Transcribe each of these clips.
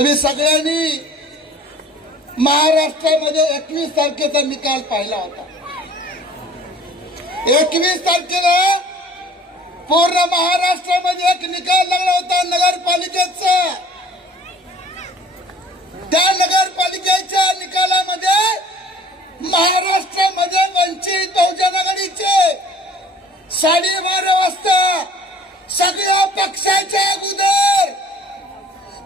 तुम्ही सगळ्यांनी महाराष्ट्रामध्ये 21 तारखेचा निकाल पाहिला होता। 21 तारखेला पूर्ण महाराष्ट्रामध्ये एक निकाल लागला होता नगरपालिकेचा। त्या नगरपालिकेच्या निकालामध्ये महाराष्ट्रामध्ये वंचित बहुजन आघाडीचे 12:30 वाजता सगळ्या पक्षाच्या अगोदर,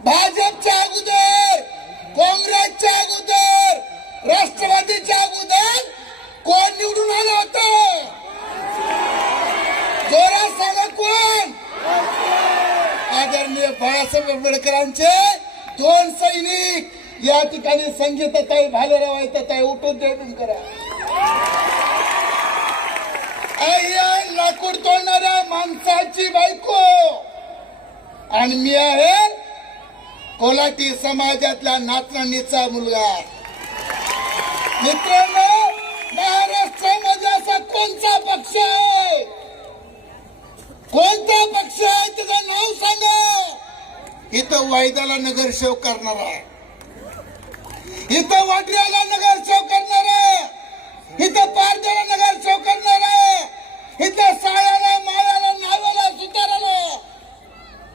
भाजपच्या अगोदर, काँग्रेसच्या अगोदर, राष्ट्रवादीच्या अगोदर कोण निवडून आलं होतं? जोरात सांगा कोण? आदरणीय बाळासाहेब आंबेडकरांचे 2 सैनिक या ठिकाणी संगीताताई भालेराव आहेत। उठून जेवून करा। लाकूड तोडणाऱ्या माणसाची बायको आणि मी आहे कोल्हाटी समाजातल्या नाचणीचा मुलगा। मित्रांनो, महाराष्ट्रामध्ये असा कोणता पक्ष आहे? कोणता पक्ष आहे त्याचं नाव सांगा। इथं वायदाला नगरसेवक करणारा, इथं वाटऱ्याला नगरसेवक करणारा, इथं पारध्याला नगरसेवक करणारा, इथं साळ्याला, माळ्याला, नावाला, सुताराला,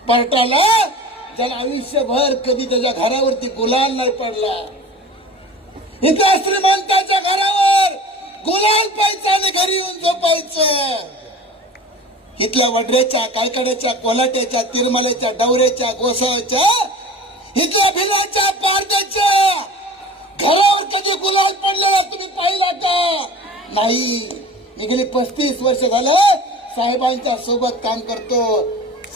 पार्टाला, ज्याला आयुष्यभर कधी त्याच्या घरावरती गुलाल नाही पडला, इथं श्रीमंताच्या घरावर गुलाल पाहायचा आणि घरी येऊन झोपायचं। इथल्या वडऱ्याच्या, काळकड्याच्या, कोल्हाट्याच्या, तिरमल्याच्या, डवऱ्याच्या, गोसाव्याच्या, इथल्या भिलाच्या, पारद्याच्या घरावर कधी गुलाल पडलेला तुम्ही पाहिला का? नाही। मी गेली 35 वर्ष झालं साहेबांच्या सोबत काम करतो।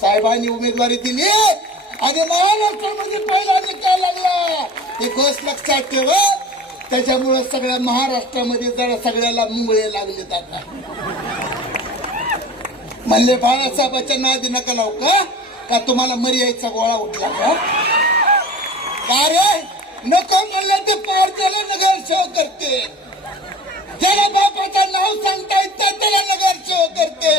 साहेबांनी उमेदवारी दिली आणि महाराष्ट्रामध्ये पहिला निकाल लागला। ही गोष्ट लक्षात ठेव। त्याच्यामुळे सगळ्या महाराष्ट्रामध्ये जरा सगळ्याला मुंगळे लागले आता। म्हणले बाळासाहेबांच्या नादी नका लावू का तुम्हाला मरी यायचा गोळा उठला का? रे नको म्हणलं ते पारध्याला नगरसेवक करते, त्याला बापाचं नाव सांगता येतं त्याला नगरसेवक करते।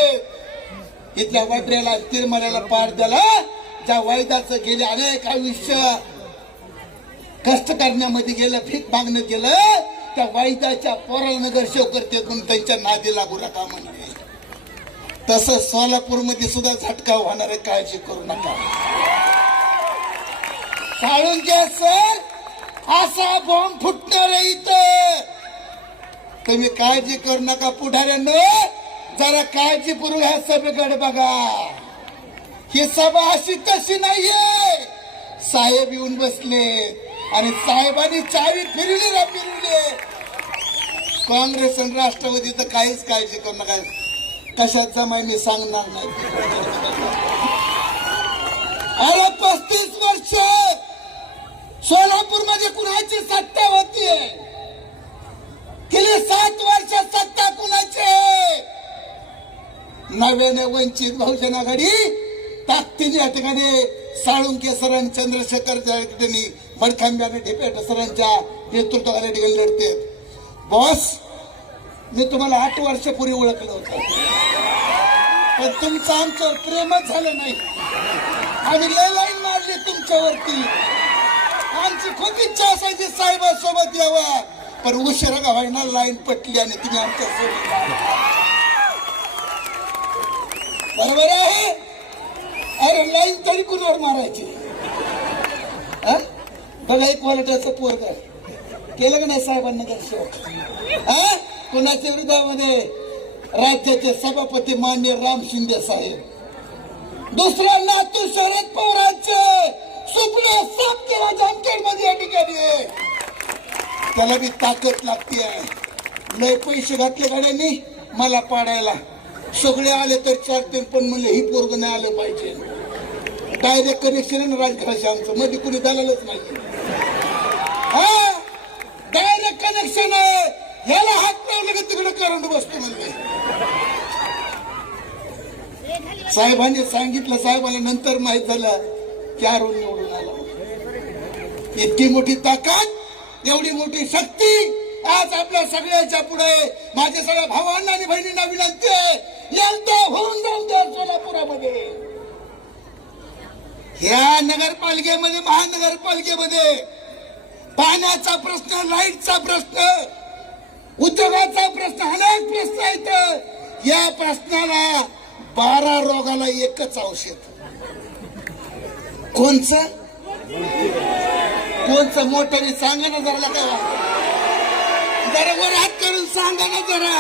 इथल्या वडऱ्याला, तिरमल्याला, पारध्याला ज्या वैदाचं गेले अनेक आयुष्य कष्ट करण्यामध्ये गेलं, भीक मागणं गेलं, त्या वैदाच्या पोराला नगरसेवक करते म्हणून त्यांच्या नादी लागू नका म्हणते। तसं सोलापूरमध्ये सुद्धा झटका होणार आहे, काळजी करू नका। साळुंके सर असा बॉम्ब फुटणार आहे इथं, तुम्ही काळजी करू नका। पुढाऱ्यांनो जरा काळजीपूर्वक ह्या सभेकडे बघा। ही सभा अशी तशी नाहीये। साहेब येऊन बसले आणि साहेबांनी चावी फिरवली ना फिरवली। काँग्रेस आणि राष्ट्रवादी तर काहीच काळजी करू नका, कशात जमाय मी सांगणार नाही। अरे 35 वर्ष सोलापूर मध्ये कुणाची सत्ता होतीये? गेली 7 वर्ष सत्ता कुणाची? नव्याने वंचित बहुजन आघाडी ताकदीने या ठिकाणी साळुंके सरांनी, चंद्रशेखर त्यांनी बडखांब्याने ढेपेट सरांच्या नेतृत्वाखाली ठिकाणी लढते। बॉस, मी तुम्हाला 8 वर्षापूर्वी ओळखलं होतं, पण तुमचं आमच्यावर प्रेमच झालं नाही। आम्ही लय लाईन मारली तुमच्यावरती। आमची खूप इच्छा असायची साहेबांसोबत यावा, पण उशिरा का व्हायना लाईन पटली आणि तुम्ही आमच्या सोबत। बरोबर आहे? अरे लाईन तरी कुणावर मारायची? बघा, एक वॉलटाचं पोरग केलं का नाही साहेबांना नगरसेवक? कुणाच्या विरोधामध्ये? राज्याचे सभापती मान्य राम शिंदे साहेब। दुसरा नातू शरद पवारांचे सुपणे साफ केला जामखेड मध्ये या ठिकाणी। त्याला बी ताकद लागते। लय पैसे घातले गाड्यांनी मला पाडायला, सगळे आले तर चालते, पण म्हणले ही पोरग नाही आलं पाहिजे। डायरेक्ट कनेक्शन आहे ना राजकारणाशी आमचं, मध्ये कुणी दलालच नाही। डायरेक्ट कनेक्शन आहे, ह्याला हात लावलं की तिकडे करंट बसतो म्हणले। साहेबांनी सांगितलं, साहेबांना नंतर माहित झालं की अरुण निवडून आला। इतकी मोठी ताकद, एवढी मोठी शक्ती आज आपल्या सगळ्याच्या पुढे। माझ्या सगळ्या भावांना आणि बहिणींना विनंती आहे, यंदा होऊन जाऊन द्या सोलापुरामध्ये। या नगरपालिकेमध्ये, महानगरपालिकेमध्ये पाण्याचा प्रश्न, लाईटचा प्रश्न, उद्योगाचा प्रश्न, अनेक प्रश्न आहेत. या प्रश्नाला 12 रोगाला एकच औषध. कोणचं मोठ्याने सांगा ना जरा. जरा वर हात करून सांगा ना जरा.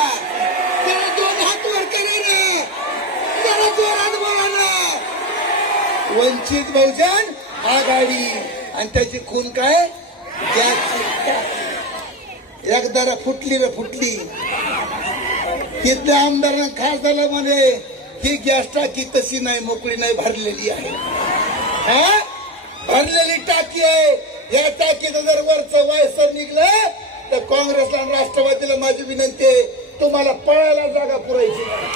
2 हात वर करा ना, जरा जोरात बोला ना. वंचित बहुजन आघाडी आणि त्याची खून काय? एकदा फुटली रे फुटली. तिथल्या आमदारांना खासदार म्हणे ही गॅस टाकी तशी नाही, मोकळी नाही, भरलेली आहे. हा भरलेली टाकी आहे. या टाकीचं जर वरचं वायसर निघलं तर काँग्रेसला आणि राष्ट्रवादीला माझी विनंती आहे, तुम्हाला पळायला जागा पुरायची नाही.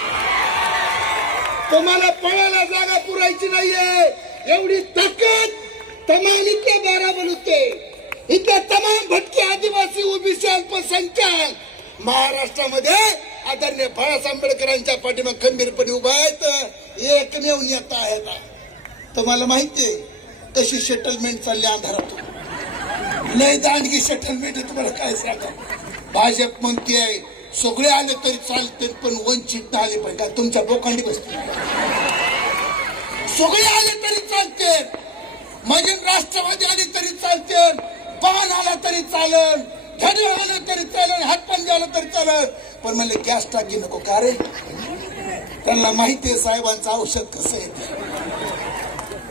तुम्हाला पळायला जागा पुरायची नाहीये. एवढी ताकद तमाम इथल्या बारामतीत, इथल्या तमाम भटके आदिवासी, ओबीसी, अल्पसंख्याक महाराष्ट्रामध्ये आदरणीय बाळासाहेब आंबेडकरांच्या पाठीमाग खंबीरपणे उभा आहेत. एकमेव नेता आहेत. तुम्हाला माहितीये कशी सेटलमेंट चालली अंधारातून. लय दांडगी सेटलमेंट आहे. तुम्हाला काय सांगा. भाजप म्हणते आहे सगळे आले तरी चालते पण वंचित आले पाहिजे. का तुमच्या बोकांडी बसते. सगळे आले तरी चालते, म्हणजे राष्ट्रवादी आले तरी चालते, पान आला तरी चालन, घडी आलं तरी चालन, हातपंजे आलं तरी चालन, पण म्हणले गॅस टाकी नको. का रे? त्यांना माहितीये साहेबांचं औषध कसं येते.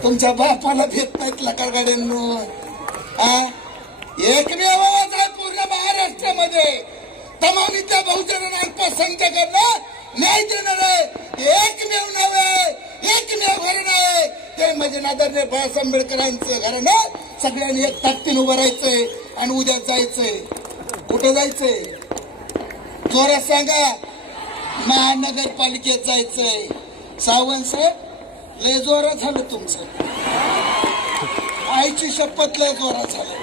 तुमच्या बापाला भेट नाहीत लकार गाड्यांनो. एकमेव आवाज आहे पूर्ण महाराष्ट्रामध्ये. तमाम इथल्या बहुजन अल्पसंख्याकांना न्याय देणार आहे. एकमेव नाव आहे, एकमेव घराणं आहे ते म्हणजे आदरणीय बाळासाहेब आंबेडकरांचं घराणं. सगळ्यांनी एक ताकदीने उभं राहायचंय आणि उद्या जायचंय. कुठं जायचंय? जोरात सांगा. महानगरपालिकेत जायचंय. सावंत साहेब लय जोरात झालं तुमचं. आईची शपथ लय जोरात झालं.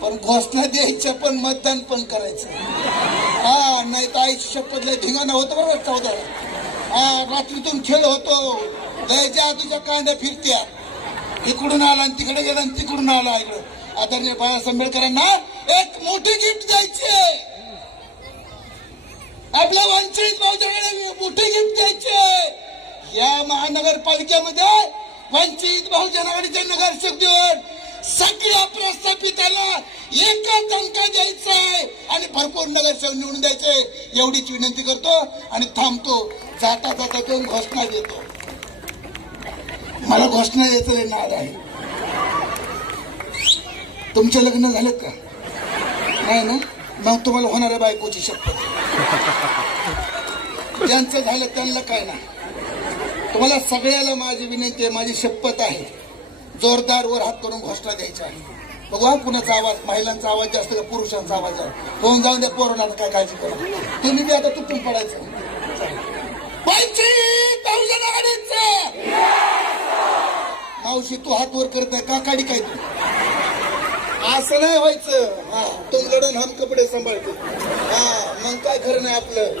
पण घोषणा द्यायच्या पण मतदान पण करायचं. हा नाही तर आईची शपथ लय धिंगाणा होतं बरोबर. 14 रात्रीतून खेळ होतो. लयच्या आधीच्या कांड्या फिरत्या. इकडून आला आणि तिकडे गेला आणि तिकडून आला इकडं. आदरणीय बाळासाहेब आंबेडकरांना एक मोठी गिफ्ट द्यायची. आपल्या वंचित बहुजनाला मोठी गिफ्ट द्यायची. या महानगरपालिकेमध्ये वंचित बहुजन आघाडीचे नगरसेवक देऊन सगळ्या प्रस्थापिताला एकच अंक द्यायचा आहे आणि भरपूर नगरसेवक निवडून द्यायचे. एवढीच विनंती करतो आणि थांबतो. जाता जाता दोन घोषणा देतो. मला घोषणा द्यायचं नाद आहे. तुमचे लग्न झालं का? नाही ना? मग तुम्हाला होणाऱ्या बायकोची शपथ. ज्यांचं झालं त्यांना काय ना. तुम्हाला सगळ्याला माझी विनंती आहे, माझी शपथ आहे. जोरदार वर हात करून घोषणा द्यायची आहे. बघा कुणाचा आवाज, महिलांचा आवाज जास्त का पुरुषांचा आवाज आहे. होऊन जाऊन द्या पोरांना, काय काळजी करा. तुम्ही बी आता तुटून पडायचं. मावशी तू हात वर करत नाही का? काढी काय तू? असं नाही व्हायचं. हा तुम लढून हम कपडे सांभाळते. हा मग काय खरं नाही आपलं.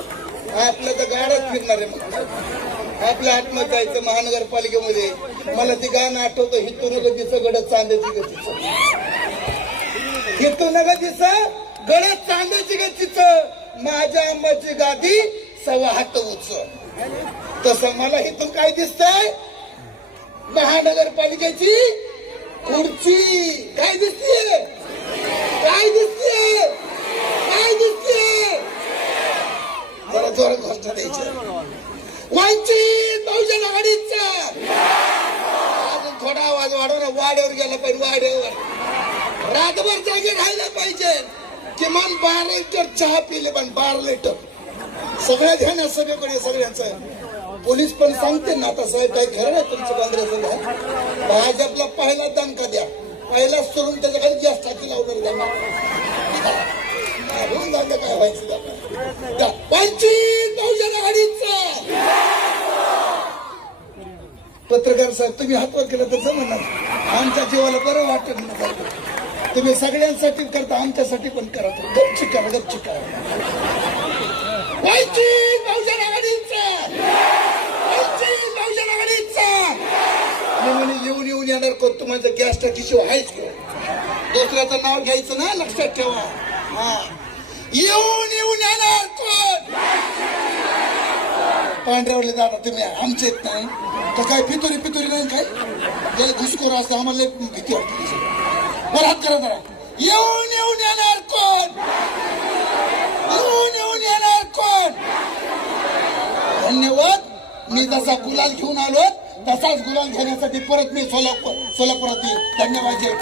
आपलं तर गाडच फिरणार आहे. मग आपल्या आतमध्ये जायचं महानगरपालिकेमध्ये. मला ते गाणं आठवतं, हितू नग दिसं गडद चांद्याची गतीचं. हितू नग दिसं गडद चांद्याची गतीचं. माझ्या आंबाची गादी 1.25 हात उंच. तसं मला इथून काय दिसतंय? महानगरपालिकेची खुर्ची. काय दिसतीये? काय दिसतीये? काय दिसतीये? जरा जोरात घोषणा द्यायची. वंचित बहुजन आघाडीचा अजून थोडा आवाज वाढव ना. वाड्यावर गेला पाहिजे. वाड्यावर रातभर जागे राहायला पाहिजे. किमान 12 लिटर चहा पिले पण 12 लिटर. सगळ्या ध्यान सगळीकडे सगळ्यांचं. पोलीस पण सांगते ना आता साहेब काय खरं नाही तुमचं काँग्रेसला. भाजपला पहिला दणका द्या. पहिला सोडून त्याच्या खाली जास्त टाकी लावणार त्यांना. काय व्हायचं? वंचित बहुजन आघाडीचा पत्रकार साहेब तुम्ही हातवर केलं तर जमणार. आमच्या जीवाला बरं वाटत. तुम्ही सगळ्यांसाठी करता, आमच्यासाठी पण करा. गपची करा, गपची करा. वंचित बहुजन आघाडीचा, वंचित बहुजन आघाडीचा. मी म्हणे येऊन येऊन येणार कोण तुम्हाला गॅस टाकीशिवाय आहेच कोण. दुसऱ्याचं नाव घ्यायचं ना, लक्षात ठेवा. हा, येऊन येऊन येणार कोण. पांढऱ्यावरले दादा तुम्ही आमचेच नाही तर काय पितुरी पितुरी नाही काय त्याला घुसखोर असतं आम्हाला भीती वाटते. बरं हात करा जरा. येऊन येऊन येणार कोण, येऊन येऊन येणार कोण. धन्यवाद. मी जसा गुलाल घेऊन आलो तसाच गुलाल घेण्यासाठी परत मी सोलापुरात येईल. धन्यवाद. जय